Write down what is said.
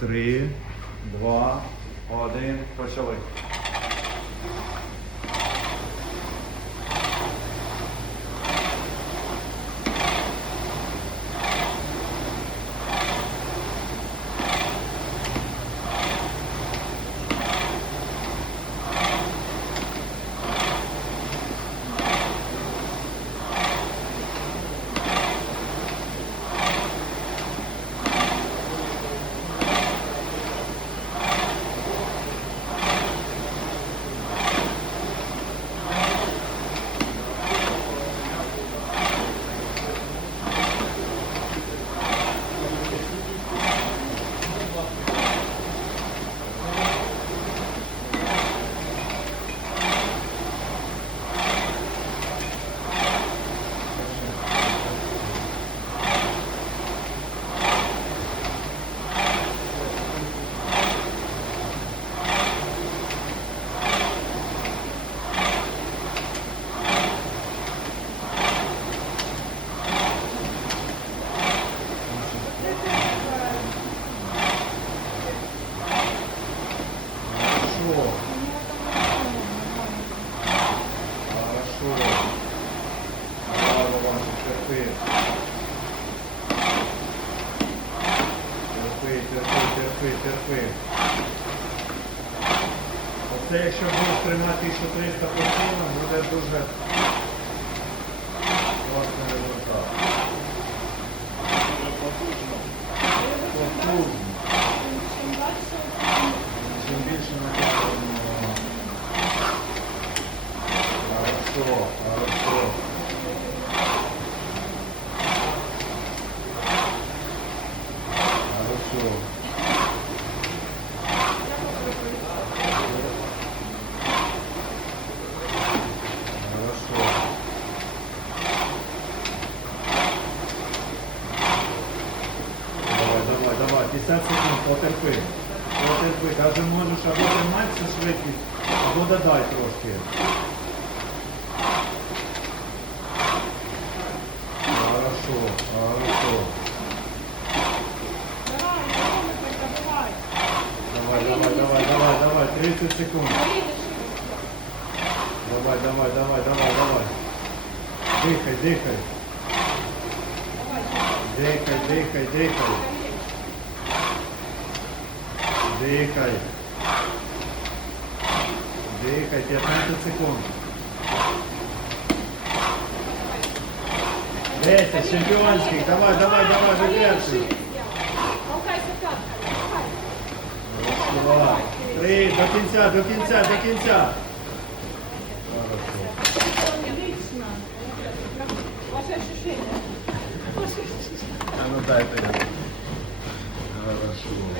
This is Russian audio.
Три, два, один. Почали. Терпи. Терпи, терпи, терпи, терпи. Оце якщо будеш тримати 1300 постійно, буде дуже класний результат. Потужно. Чим більше накладено. Хорошо, хорошо. Потерпи. Потерпи. Каже, можеш або тримати цю швидкість, або додай трошки. Хорошо, хорошо. Давай, давай, давай, давай, давай. 30 секунд. Давай, давай, давай, давай, давай. Дихай, дихай. Дихай, дихай, дихай. Дихай. Дихай, 15 секунд. 10, чемпіонських. Давай, давай, давай, ви перший. Два, три, до кінця, до кінця, до кінця. Хорошо. Ваше ощущение. А ну дайте. Хорошо.